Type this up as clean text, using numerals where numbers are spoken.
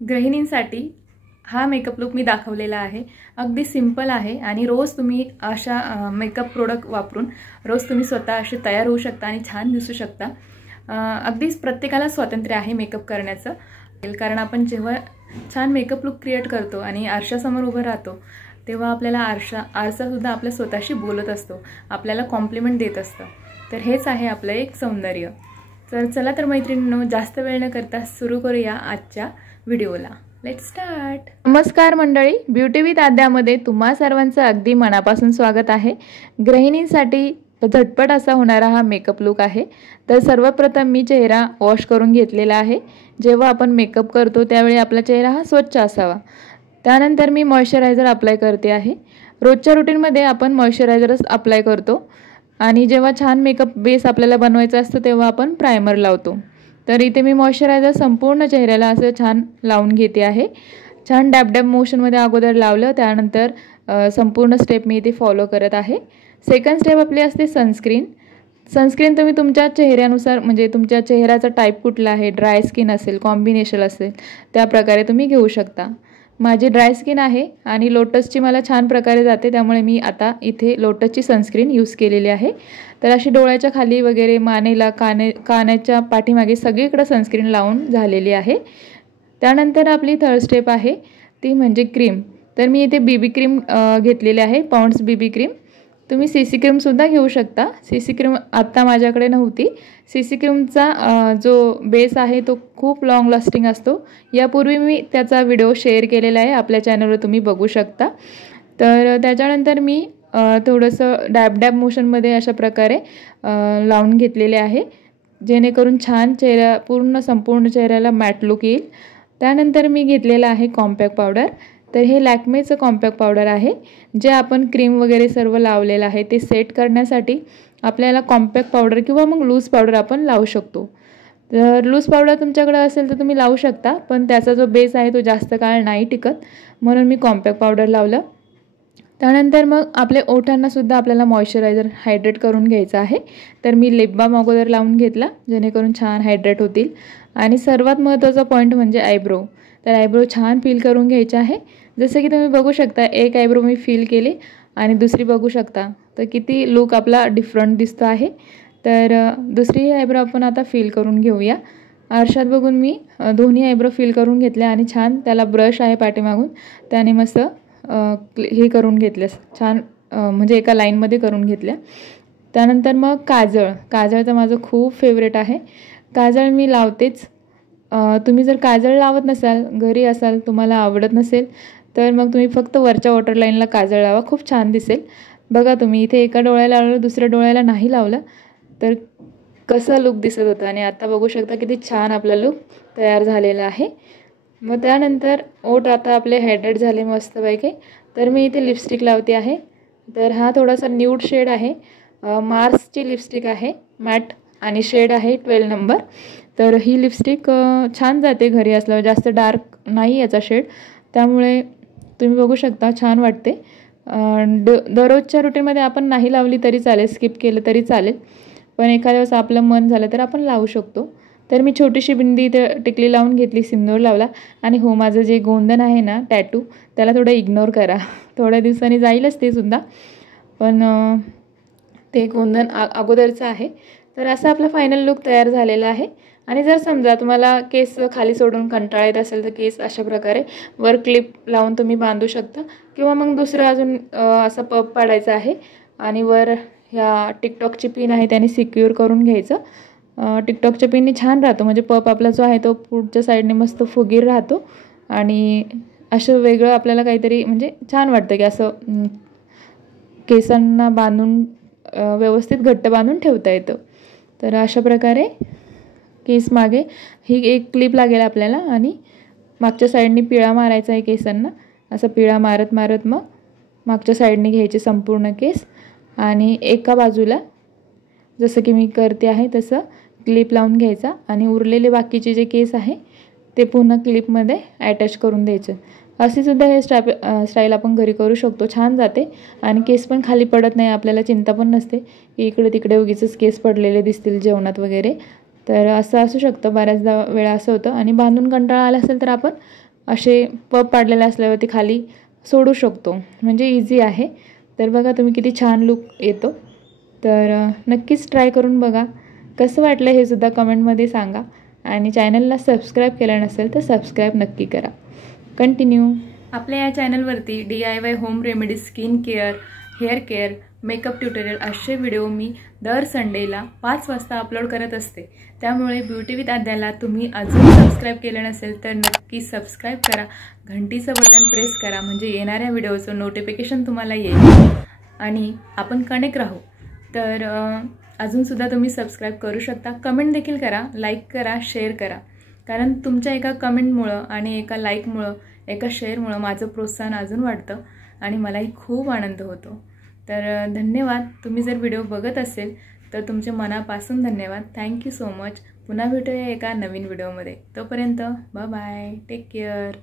गृहिणींसाठी हा makeup look मी दाखवलेला आहे। अगदी सिंपल आहे आणि रोज तुम्ही अशा मेकअप प्रोडक्ट वापरून रोज तुम्ही स्वतः असे तयार होऊ शकता आणि छान दिसू शकता। अगदीच प्रत्येकाला स्वातंत्र्य आहे मेकअप करण्याचं, कारण आपण जेव्हा छान मेकअप लुक क्रिएट करतो आणि आरशासमोर उभं राहतो तेव्हा आपल्याला आरसासुद्धा आपल्या स्वतःशी बोलत असतो, आपल्याला कॉम्प्लिमेंट देत असतं। तर हेच आहे आपलं एक सौंदर्य। तर चला तर मैत्रिणींनो, जास्त वेळ न करता सुरू करूया आजच्या व्हिडिओला। Let's start. नमस्कार मंडळी, ब्युटी विथ आद्यामध्ये तुम्हा सर्वांचं अगदी मनापासून स्वागत आहे। गृहिणींसाठी झटपट असा होणारा हा मेकअप लुक आहे। तर सर्वप्रथम मी चेहरा वॉश करून घेतलेला आहे। जेव्हा आपण मेकअप करतो त्यावेळी आपला चेहरा हा स्वच्छ असावा। त्यानंतर मी मॉइश्चरायझर अप्लाय करते आहे। रोजच्या रुटीनमध्ये आपण मॉइश्चरायझरच अप्लाय करतो आणि जेव्हा छान मेकअप बेस आपल्याला बनवायचा असतो तेव्हा आपण प्रायमर लावतो। तर इथे मी मॉइश्चरायझर संपूर्ण चेहऱ्याला असं छान लावून घेते आहे। छान डॅब डॅब मोशनमध्ये अगोदर लावलं, त्यानंतर संपूर्ण स्टेप मी इथे फॉलो करत आहे। सेकंड स्टेप आपली असते सनस्क्रीन। सनस्क्रीन तुम्ही तुमच्या चेहऱ्यानुसार, म्हणजे तुमच्या चेहऱ्याचा टाईप कुठला आहे, ड्राय स्किन असेल, कॉम्बिनेशन असेल, त्या प्रकारे तुम्ही घेऊ शकता। माझी ड्राय स्किन आहे आणि लोटसची मला छान प्रकारे जाते, त्यामुळे मी आता इथे लोटसची सनस्क्रीन यूज केलेली आहे। तर अशी डोळ्याच्या खाली वगैरे, मानेला, कानाच्या पाठीमागे सगळीकडे सनस्क्रीन लावून झालेली आहे। त्यानंतर आपली थर्ड स्टेप आहे ती म्हणजे क्रीम। तर मी इथे बीबी क्रीम घेतलेली आहे, पॉन्ड्स बीबी क्रीम। तुम्ही सीसी क्रीमसुद्धा घेऊ शकता। सीसी क्रीम आत्ता माझ्याकडे नव्हती। सीसी क्रीमचा जो बेस आहे तो खूप लॉंग लास्टिंग असतो। यापूर्वी मी त्याचा व्हिडिओ शेअर केलेला आहे, आपल्या चॅनलवर तुम्ही बघू शकता। तर त्याच्यानंतर मी थोडंसं डॅब डॅब मोशनमध्ये अशा प्रकारे लावून घेतलेले आहे, जेणेकरून छान पूर्ण संपूर्ण चेहऱ्याला मॅट लुक येईल। त्यानंतर मी घेतलेला आहे कॉम्पॅक्ट पावडर। तर हे लॅक्मेचं कॉम्पॅक्ट पावडर आहे, जे आपण क्रीम वगैरे सर्व लावलेलं आहे ते सेट करण्यासाठी आपल्याला कॉम्पॅक्ट पावडर किंवा मग लूज पावडर आपण लावू शकतो। तर लूज पावडर तुमच्याकडे असेल तर तुम्ही लावू शकता, पण त्याचा जो बेस आहे तो जास्त काळ नाही टिकत, म्हणून मी कॉम्पॅक्ट पावडर लावलं। त्यानंतर मग आपल्या ओठांनासुद्धा आपल्याला मॉइश्चरायझर हायड्रेट करून घ्यायचं आहे। तर मी लिप बाम अगोदर लावून घेतला, जेणेकरून छान हायड्रेट होतील। आणि सर्वात महत्त्वाचा पॉईंट म्हणजे आयब्रो। तर आयब्रो छान फील करून घ्यायचे आहे। जसं की तुम्ही बघू शकता, एक आयब्रो मी फील केली आणि दुसरी बघू शकता, तर किती लुक आपला डिफरंट दिसतो आहे। तर दुसरी आयब्रो आपण आता फील करून घेऊया। आरशात बघून मी दोन्ही आयब्रो फील करून घेतल्या आणि छान त्याला ब्रश आहे पाठीमागून, त्याने मस्त हे करून घेतलं छान, म्हणजे एका लाईनमध्ये करून घेतल्या। त्यानंतर मग काजळ तर माझं खूप फेवरेट आहे। काजळ मी लावतेच। तुम्ही जर काजळ लावत नसाल, घरी असाल, तुम्हाला आवडत नसेल, तर मग तुम्ही फक्त वरच्या वॉटर लाईनला काजळ लावा, खूप छान दिसेल। बघा तुम्ही इथे एका डोळ्याला लावलं, दुसऱ्या डोळ्याला नाही लावलं तर कसा लुक दिसत होता, आणि आता बघू शकता किती छान आपला लुक तयार झालेला आहे। मग त्यानंतर ओठ आता आपले हायड्रेट झाले मस्तपैकी। तर मी इथे लिपस्टिक लावते आहे। तर हा थोडासा न्यूड शेड आहे, मार्सची लिपस्टिक आहे मॅट, आणि शेड आहे 12 नंबर। तर ही लिपस्टिक छान जाते घरी असल्यावर, जास्त डार्क नाही याचा शेड, त्यामुळे तुम्ही बघू शकता छान वाटते। दररोजच्या रुटीनमध्ये आपण नाही लावली तरी चालेल, स्किप केलं तरी चालेल, पण एखाद्या वेळेस आपलं मन झालं तर आपण लावू शकतो। तर मी छोटीशी बिंदी टिकली लावून घेतली, सिंदूर लावला, आणि हो, माझं जे गोंधन आहे ना टॅटू, त्याला थोडं इग्नोर करा, थोड्या दिवसांनी जाईलच ते सुद्धा, पण ते गोंधन अगोदरचं आहे। तर असा आपला फायनल लुक तयार झालेला आहे। आणि जर समजा तुम्हाला केस खाली सोडून कंटाळा येत असेल तर केस अशा प्रकारे वर क्लिप लावून तुम्ही बांधू शकता, किंवा मग दुसरं अजून असा पफ पाडायचा आहे आणि वर ह्या टिकटॉकची पिन आहे त्याने सिक्युअर करून घ्यायचं। टिकटॉकच्या पिनने छान राहतो, म्हणजे पफ आपला जो आहे तो पुढच्या साईडने मस्त फुगीर राहतो, आणि असं वेगळं आपल्याला काहीतरी म्हणजे छान वाटतं की असं केसांना बांधून व्यवस्थित घट्ट बांधून ठेवता येतं। तर अशा प्रकारे केस मागे ही एक क्लिप लागेल आपल्याला, आणि मागच्या साईडने पिळा मारायचा आहे केसांना, असं पिळा मारत मारत मग मागच्या साईडने घ्यायचे संपूर्ण केस, आणि एका बाजूला जसं की मी करते आहे तसं क्लिप लावून घ्यायचा, आणि उरलेले बाकीचे जे केस आहे ते पुन्हा क्लिपमध्ये अटॅच करून द्यायचं। अशी सुद्धा हे स्टाईल आपण घरी करू शकतो, छान जाते, आणि केस पण खाली पडत नाही, आपल्याला चिंता पण नसते की इकडे तिकडे उगीचच केस पडलेले दिसतील जेवणात वगैरे। तर असं असू शकतं, बऱ्याचदा वेळा असं होतं। आणि बांधून कंटाळा आला असेल तर आपण असे पफ पाडलेले असल्यावरती खाली सोडू शकतो, म्हणजे इझी आहे. तर बघा तुम्ही किती छान लुक येतो. तर नक्कीच ट्राय करून बघा. कसं वाटलं हे सुद्धा कमेंटमध्ये सांगा. आणि चॅनलला सबस्क्राईब केलं नसेल तर सबस्क्राईब नक्की करा. कंटिन्यू. आपल्या या चॅनलवरती DIY home remedy, skin care, hair care, makeup tutorial असे व्हिडिओ मी दर संडेला 5 वाजता अपलोड करत असते. त्यामुळे ब्युटी विथ आद्याला तुम्ही अजून सबस्क्राईब केलं नसेल तर नक्की सबस्क्राईब करा. घंटीचं बटन प्रेस करा, म्हणजे येणाऱ्या व्हिडिओचं नोटिफिकेशन तुम्हाला येईल आणि आपण कनेक्ट राहू. तर अजूनसुद्धा तुम्ही सबस्क्राईब करू शकता. कमेंट देखील करा, लाईक करा, शेअर करा. कारण तुमच्या एका कमेंटमुळं आणि एका लाईकमुळं, एका शेअरमुळं माझं प्रोत्साहन अजून वाढतं आणि मलाही खूप आनंद होतो. तर धन्यवाद. तुम्ही जर व्हिडिओ बघत असेल तर तुमचे मनापासून धन्यवाद. Thank you so much. पुन्हा भेटूया एका नवीन व्हिडिओमध्ये. तोपर्यंत बाय बाय. Take care.